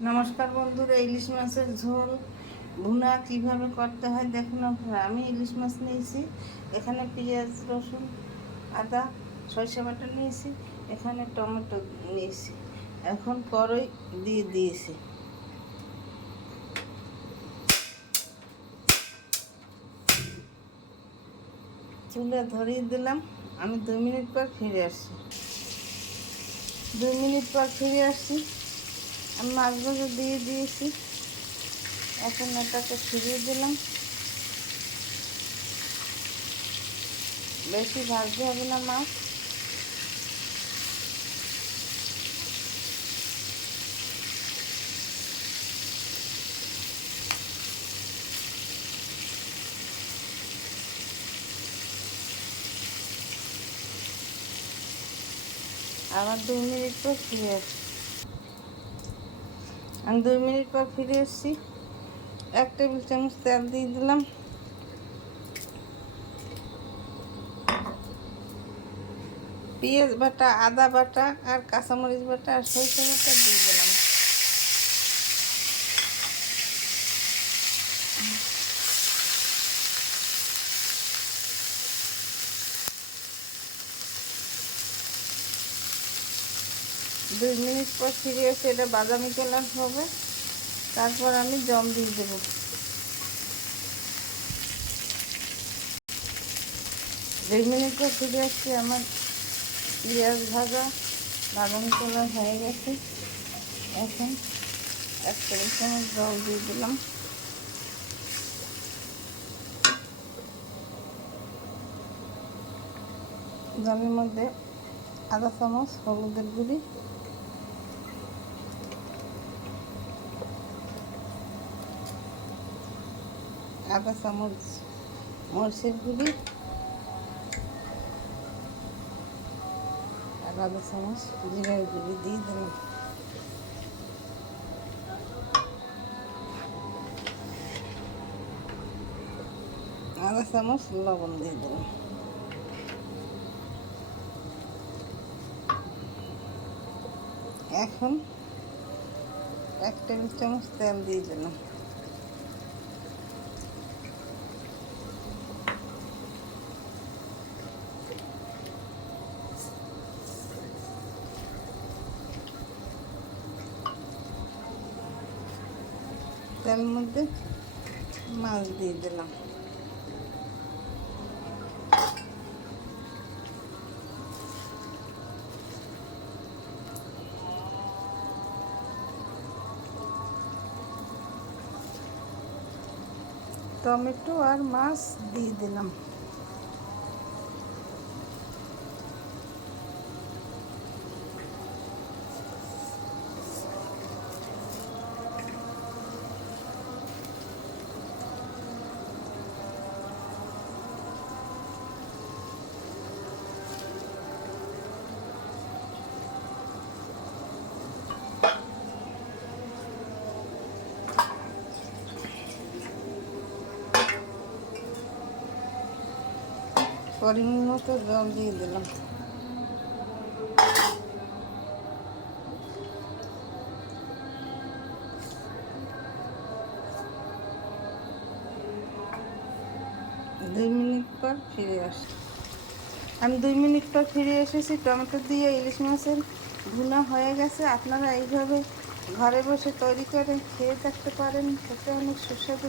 নমস্কার বন্ধুরা, ইলিশ মাছের ঝোল ভুনা কিভাবে করতে হয় দেখুন আপনারা। আমি ইলিশ মাছ নিয়েছি, এখানে পেঁয়াজ রসুন আদা সরিষা বাটা নিয়েছি, এখানে টমেটো নিয়েছি। এখন কড়াই দিয়ে দিয়েছি, চুলা ধরিয়ে দিলাম। আমি 2 মিনিট পর ফিরে আসছি। 2 মিনিট পর ফিরে আসছি, আমি মাছগুলো দিয়ে দিয়েছি। এখন এটাকে ফিরিয়ে দিলাম। বেশি ভাজতে হবে না মাছ। আবার 2 মিনিট পর ফিরে আসছি। আমি 2 মিনিট পর ফিরে এসেছি। 1 টেবিল চামচ তেল দিয়ে দিলাম। পেঁয়াজ বাটা, আদা বাটা আর কাঁচামরিচ বাটা আর সরষে বাটা দিয়ে দিলাম। দুই মিনিট পর ফিরে এসে এটা বাদামি কালার হবে, তারপর আমি জল দিয়ে দেবো। 2 মিনিট পর ফিরে আসছি, আমার পেঁয়াজ ভাজা বাদামি কালার হয়ে গেছে। এখন 1 টেবিল চামচ জল দিয়ে দিলাম। জলের মধ্যে আধা চামচ হলুদের গুঁড়ি, আধা চামচ মরিচের গুঁড়ি আর আধা চামচ জিরার গুঁড়ি দিয়ে দিলাম। আধা চামচ লবণ দিয়ে দিলাম। এখন 1 টেবিল চামচ তেল দিয়ে দিলাম। তেলের মধ্যে মাছ দিয়ে দিলাম। টমেটো আর মাছ দিয়ে দিলাম। পরিমাণ মতো জল দিয়ে দিলাম। দুই মিনিট পর ফিরে আসি। আমি 2 মিনিট পর ফিরে এসেছি। টমেটো দিয়ে ইলিশ মাছের ভুনা হয়ে গেছে। আপনারা এইভাবে ঘরে বসে তৈরি করে খেয়ে থাকতে পারেন, খেতে অনেক সুস্বাদু।